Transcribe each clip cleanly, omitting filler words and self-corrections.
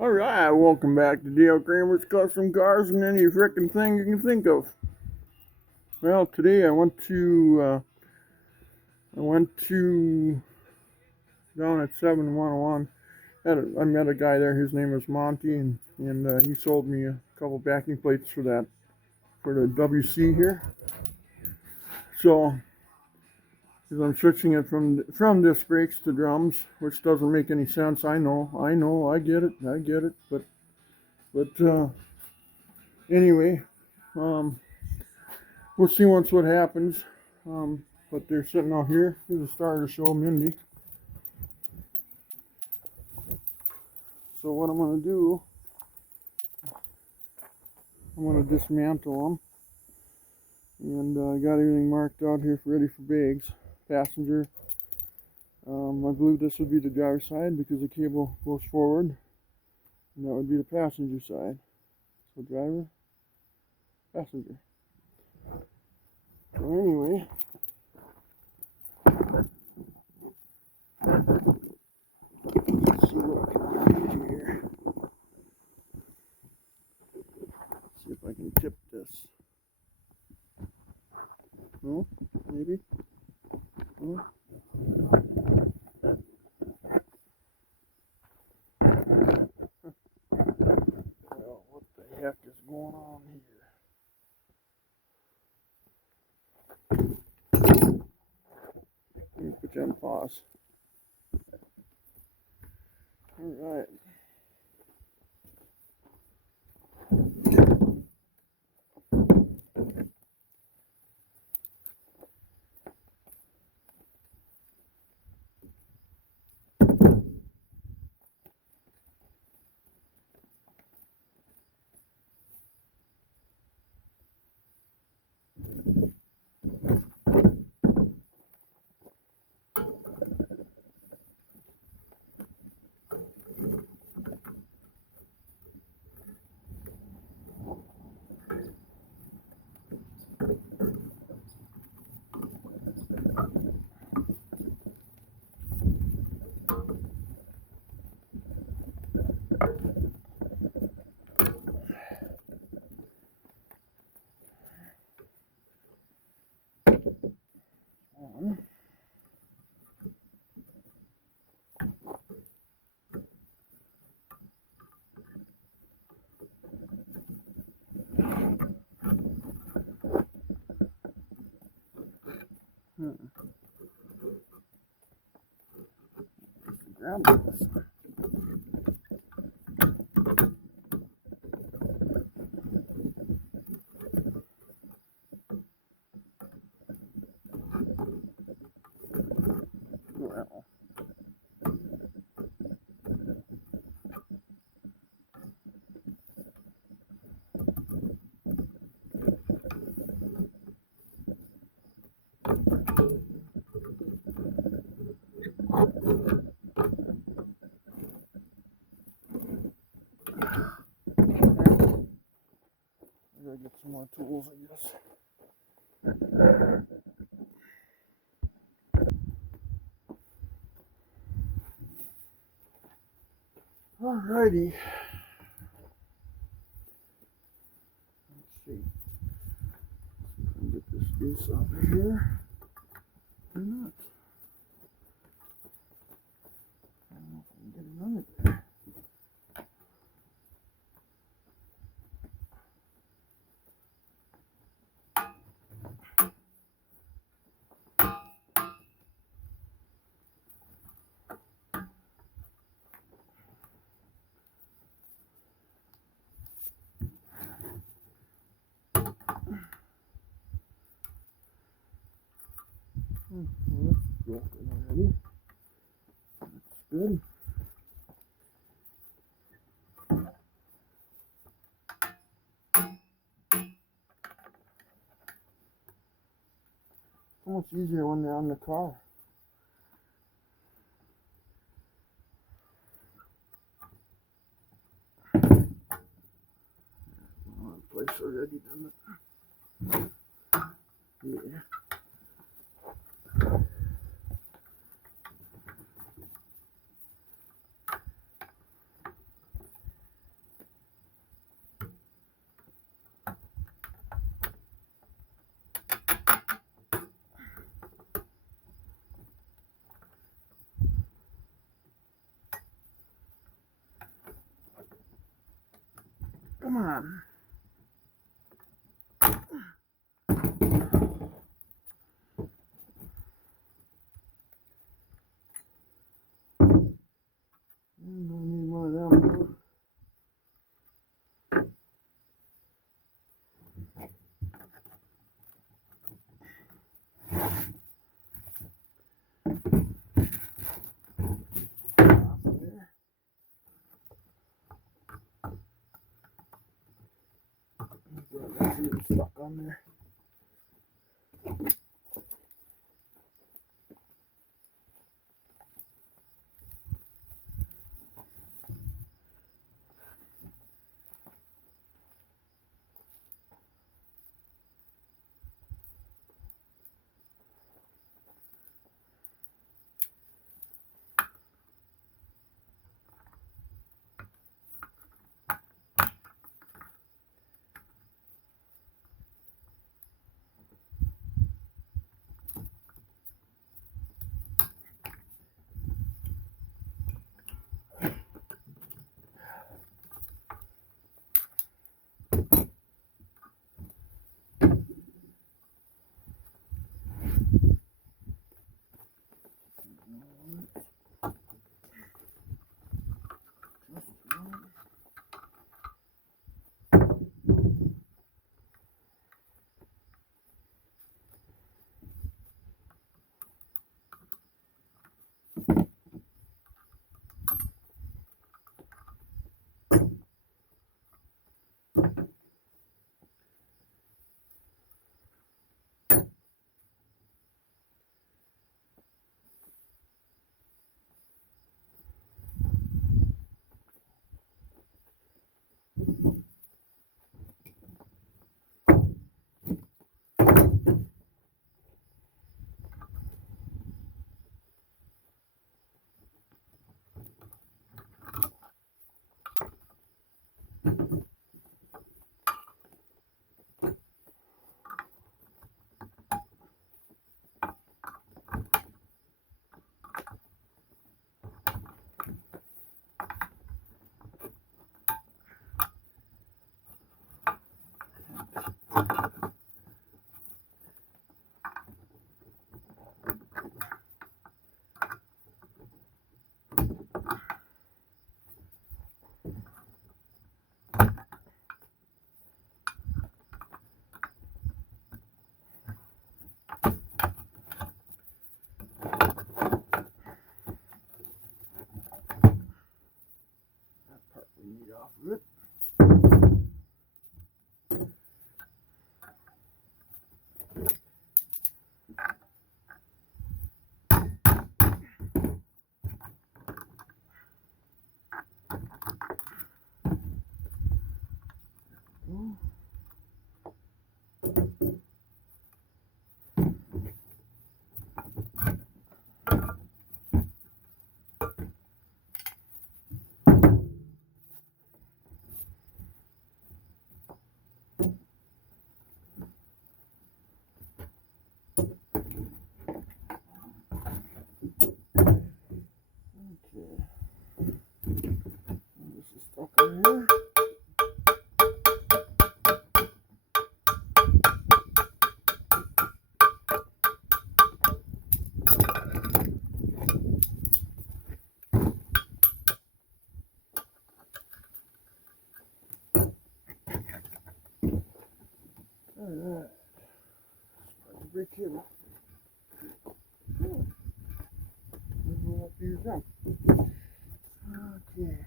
Alright, welcome back to Dale Kramer's Custom Cars and any frickin' thing you can think of. Well, today I went to down at 7101. I met a guy there. His name was Monty, and he sold me a couple backing plates for the WC here. So, because I'm switching it from disc brakes to drums, which doesn't make any sense. I know, I get it, but anyway, um, we'll see once what happens. But they're sitting out here. Here's a starter to show Mindy. So what I'm going to do, I'm going to dismantle them. And I got everything marked out here ready for bags. Passenger. I believe this would be the driver's side because the cable goes forward. And that would be the passenger side. So driver, passenger. So anyway, let's see what I can do here. Let's see if I can tip this. No? Maybe? No? Well, what the heck is going on here? Let me put you on pause. Alright. On. Grab this. Well. I gotta get some more tools, I guess. Alrighty. Let's see. See if I can get this goose out of here. Or not. I don't know if I can get it under there. Well, that's broken already. That's good. So much easier when they're on the car. Well, the place already done it. Yeah. Come on. I need one of them. That's stuck on there. Off of it. This is stuck in here. Alright. Let's break cable. We'll have to use them. Okay.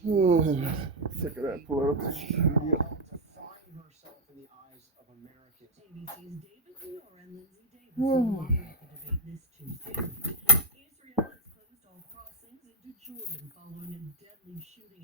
Sick of that political shit. ABC's David Lior and Lindsay Davis will moderate the debate this Tuesday night. Israel has closed all crossings into Jordan following a deadly shooting